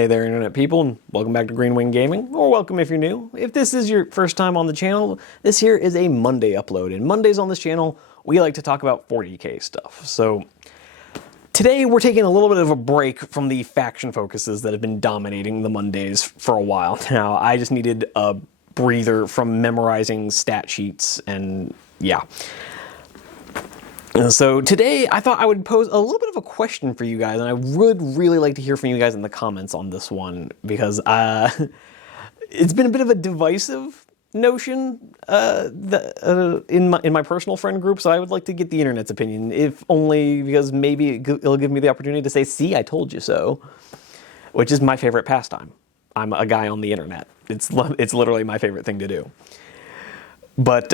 Hey there, Internet people, and welcome back to Green Wing Gaming, or welcome if you're new. If this is your first time on the channel, this here is a Monday upload, and Mondays on this channel, we like to talk about 40k stuff. So, today we're taking a little bit of a break from the faction focuses that have been dominating the Mondays for a while now. I just needed a breather from memorizing stat sheets, and yeah. So today, I thought I would pose a little bit of a question for you guys, and I would really like to hear from you guys in the comments on this one, because it's been a bit of a divisive notion in my personal friend group, so I would like to get the internet's opinion, if only because maybe it'll give me the opportunity to say, see, I told you so, which is my favorite pastime. I'm a guy on the internet. It's literally my favorite thing to do. But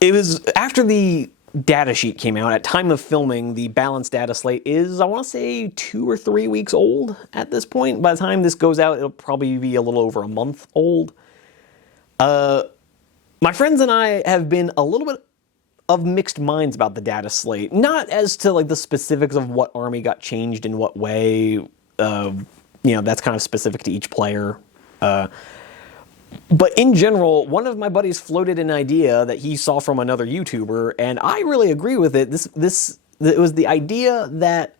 it was after the data sheet came out. At time of filming, the balanced data slate is, I want to say, 2 or 3 weeks old at this point. By the time this goes out, it'll probably be a little over a month old. My friends and I have been a little bit of mixed minds about the data slate. Not as to like the specifics of what army got changed in what way. That's kind of specific to each player. But in general, one of my buddies floated an idea that he saw from another YouTuber, and I really agree with it. It was the idea that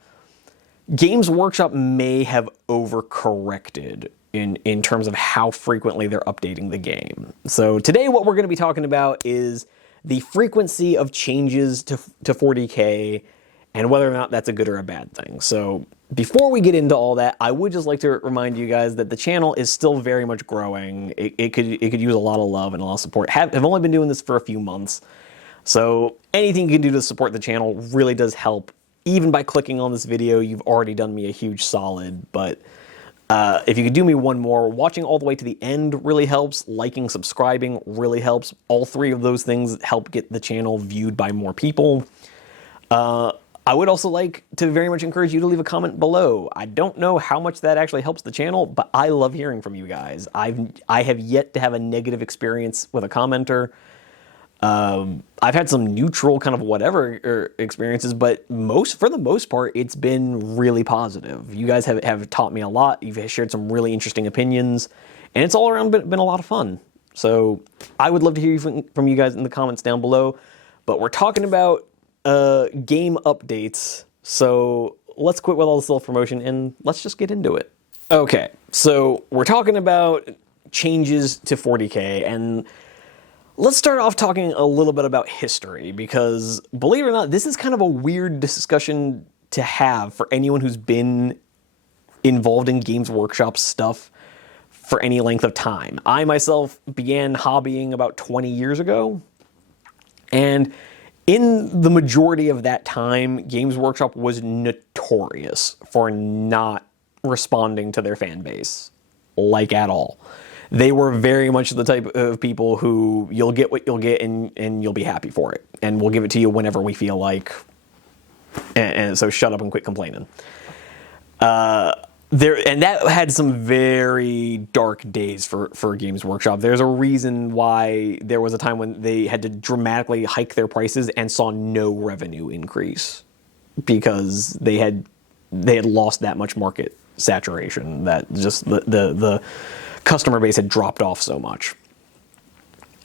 Games Workshop may have overcorrected in terms of how frequently they're updating the game. So today what we're going to be talking about is the frequency of changes to 40k and whether or not that's a good or a bad thing. So before we get into all that, I would just like to remind you guys that the channel is still very much growing. It could use a lot of love and a lot of support. I've only been doing this for a few months, so anything you can do to support the channel really does help. Even by clicking on this video, you've already done me a huge solid, but if you could do me one more, watching all the way to the end really helps. Liking, subscribing really helps. All three of those things help get the channel viewed by more people. I would also like to very much encourage you to leave a comment below. I don't know how much that actually helps the channel, but I love hearing from you guys. I have yet to have a negative experience with a commenter. I've had some neutral kind of whatever experiences, but for the most part, it's been really positive. You guys have taught me a lot. You've shared some really interesting opinions, and it's all around been a lot of fun. So I would love to hear from you guys in the comments down below, but we're talking about game updates, so let's quit with all the self-promotion and let's just get into it. Okay, so we're talking about changes to 40k, and let's start off talking a little bit about history, because believe it or not, this is kind of a weird discussion to have for anyone who's been involved in Games Workshop stuff for any length of time. I myself began hobbying about 20 years ago, and in the majority of that time, Games Workshop was notorious for not responding to their fan base, like at all. They were very much the type of people who you'll get what you'll get and you'll be happy for it. And we'll give it to you whenever we feel like. And so shut up and quit complaining. And that had some very dark days for Games Workshop. There's a reason why there was a time when they had to dramatically hike their prices and saw no revenue increase, because they had lost that much market saturation, that just the customer base had dropped off so much.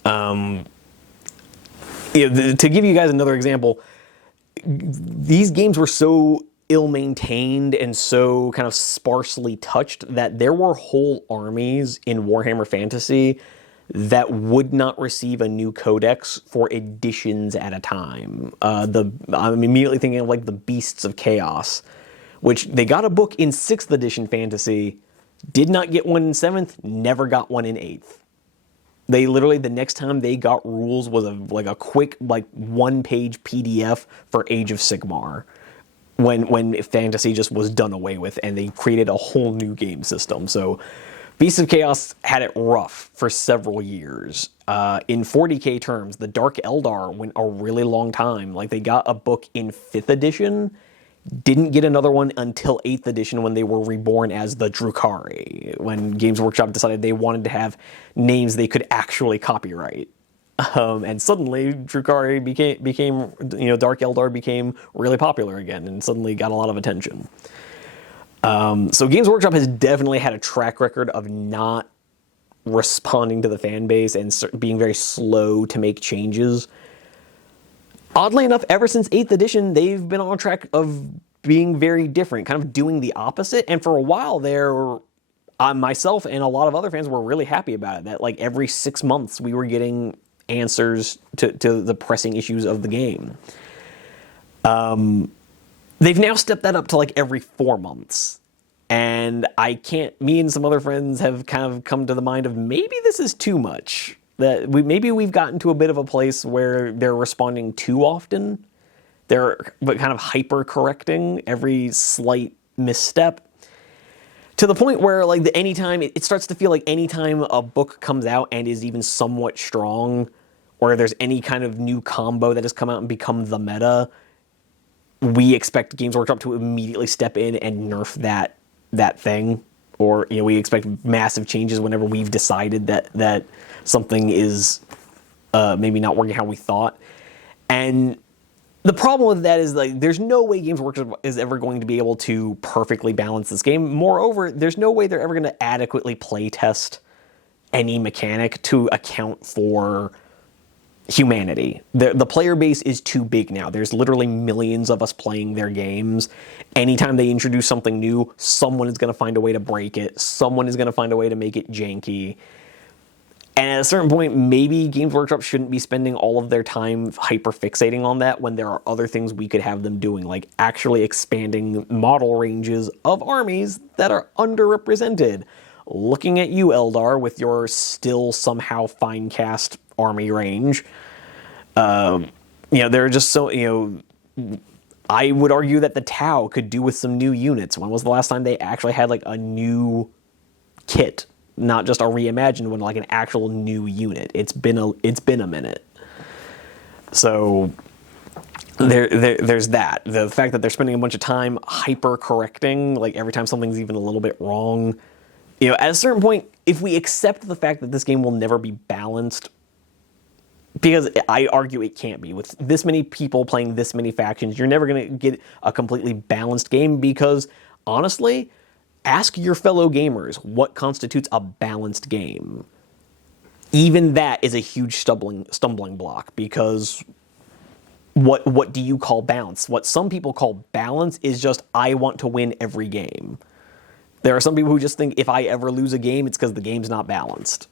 To give you guys another example, these games were so ill-maintained and so kind of sparsely touched that there were whole armies in Warhammer Fantasy that would not receive a new codex for editions at a time. I'm immediately thinking of like the Beasts of Chaos, which they got a book in 6th edition Fantasy, did not get one in 7th, never got one in 8th. They literally, the next time they got rules was a quick, like, 1-page PDF for Age of Sigmar, when Fantasy just was done away with and they created a whole new game system. So Beasts of Chaos had it rough for several years. In 40k terms, the Dark Eldar went a really long time. Like, they got a book in 5th edition, didn't get another one until 8th edition, when they were reborn as the Drukhari, when Games Workshop decided they wanted to have names they could actually copyright. And suddenly Drukhari became, Dark Eldar became really popular again, and suddenly got a lot of attention. So Games Workshop has definitely had a track record of not responding to the fan base and being very slow to make changes. Oddly enough, ever since 8th edition, they've been on track of being very different, kind of doing the opposite. And for a while there, myself and a lot of other fans were really happy about it. That like every 6 months we were getting answers to the pressing issues of the game. They've now stepped that up to like every 4 months. And me and some other friends have kind of come to the mind of maybe this is too much. That maybe we've gotten to a bit of a place where they're responding too often. They're kind of hyper correcting every slight misstep. To the point where like anytime it starts to feel like anytime a book comes out and is even somewhat strong, or there's any kind of new combo that has come out and become the meta, we expect Games Workshop to immediately step in and nerf that thing, or we expect massive changes whenever we've decided that something is maybe not working how we thought. And the problem with that is like there's no way Games Workshop is ever going to be able to perfectly balance this game. Moreover, there's no way they're ever going to adequately play test any mechanic to account for humanity. The player base is too big now. There's literally millions of us playing their games. Anytime they introduce something new, someone is going to find a way to break it. Someone is going to find a way to make it janky. And at a certain point, maybe Games Workshop shouldn't be spending all of their time hyper-fixating on that when there are other things we could have them doing, like actually expanding model ranges of armies that are underrepresented. Looking at you, Eldar, with your still somehow fine-cast army range. There are just so, I would argue that the Tau could do with some new units. When was the last time they actually had like a new kit? Not just a reimagined one, like an actual new unit. It's been a minute. So there's that. The fact that they're spending a bunch of time hyper correcting, like every time something's even a little bit wrong. At a certain point, if we accept the fact that this game will never be balanced, because I argue it can't be. With this many people playing this many factions, you're never going to get a completely balanced game because, honestly, ask your fellow gamers what constitutes a balanced game. Even that is a huge stumbling block because what do you call balance? What some people call balance is just, I want to win every game. There are some people who just think if I ever lose a game, it's because the game's not balanced.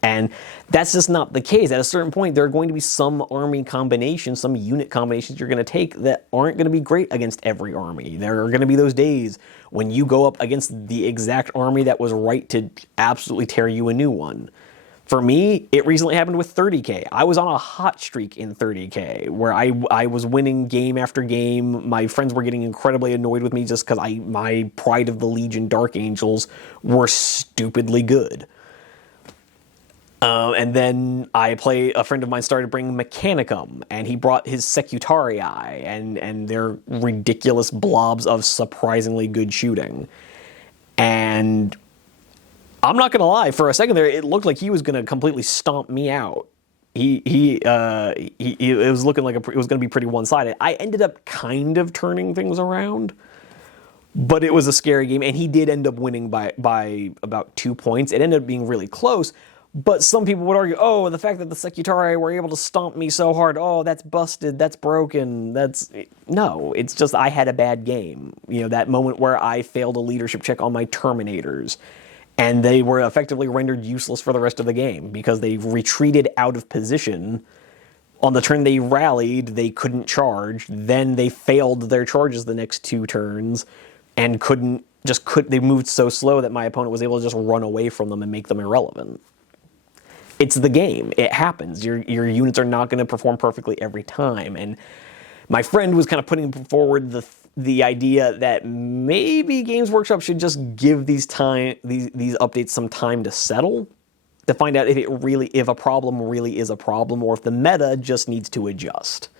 And that's just not the case. At a certain point, there are going to be some army combinations, some unit combinations you're going to take that aren't going to be great against every army. There are going to be those days when you go up against the exact army that was right to absolutely tear you a new one. For me, it recently happened with 30K. I was on a hot streak in 30K where I was winning game after game. My friends were getting incredibly annoyed with me just because my Pride of the Legion Dark Angels were stupidly good. And then a friend of mine started bringing Mechanicum, and he brought his Secutarii, and they're ridiculous blobs of surprisingly good shooting. And I'm not gonna lie, for a second there, it looked like he was gonna completely stomp me out. It was looking like it was gonna be pretty one-sided. I ended up kind of turning things around, but it was a scary game, and he did end up winning by about 2 points. It ended up being really close. But some people would argue, oh, the fact that the Secutarii were able to stomp me so hard, oh, that's busted, that's broken, No, it's just I had a bad game. That moment where I failed a leadership check on my Terminators, and they were effectively rendered useless for the rest of the game because they retreated out of position. On the turn they rallied, they couldn't charge, then they failed their charges the next 2 turns, and they moved so slow that my opponent was able to just run away from them and make them irrelevant. It's the game. It happens. Your units are not going to perform perfectly every time. And my friend was kind of putting forward the idea that maybe Games Workshop should just give these updates some time to settle, to find out if a problem really is a problem, or if the meta just needs to adjust.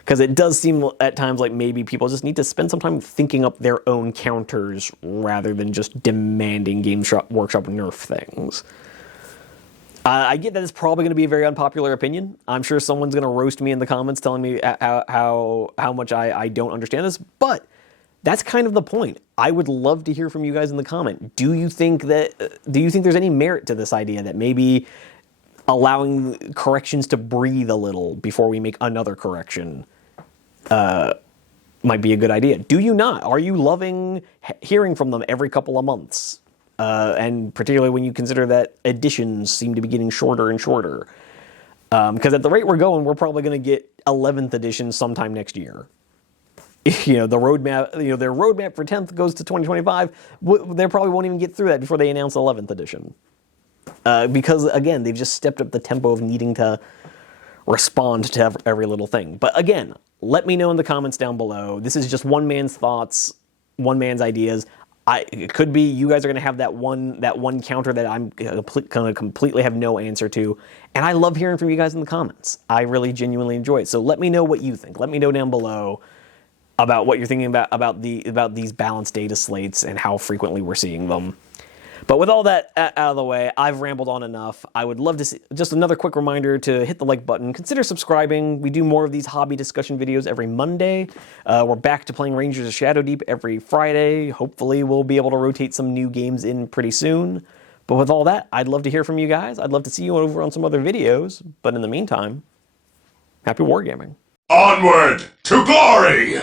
Because it does seem at times like maybe people just need to spend some time thinking up their own counters rather than just demanding Games Workshop nerf things. I get that it's probably going to be a very unpopular opinion. I'm sure someone's going to roast me in the comments telling me how much I don't understand this. But that's kind of the point. I would love to hear from you guys in the comment. Do you think there's any merit to this idea that maybe allowing corrections to breathe a little before we make another correction might be a good idea? Do you not? Are you loving hearing from them every couple of months? And particularly when you consider that editions seem to be getting shorter and shorter. Because at the rate we're going, we're probably going to get 11th edition sometime next year. The roadmap, their roadmap for 10th goes to 2025. They probably won't even get through that before they announce 11th edition. Because, again, they've just stepped up the tempo of needing to respond to every little thing. But again, let me know in the comments down below. This is just one man's thoughts, one man's ideas. It could be you guys are going to have that one counter that I'm going to completely have no answer to. And I love hearing from you guys in the comments. I really genuinely enjoy it. So let me know what you think. Let me know down below about what you're thinking about these balanced data slates and how frequently we're seeing them. But with all that out of the way, I've rambled on enough. I would love to see, just another quick reminder to hit the like button. Consider subscribing. We do more of these hobby discussion videos every Monday. We're back to playing Rangers of Shadow Deep every Friday. Hopefully we'll be able to rotate some new games in pretty soon. But with all that, I'd love to hear from you guys. I'd love to see you over on some other videos. But in the meantime, happy wargaming. Onward to glory!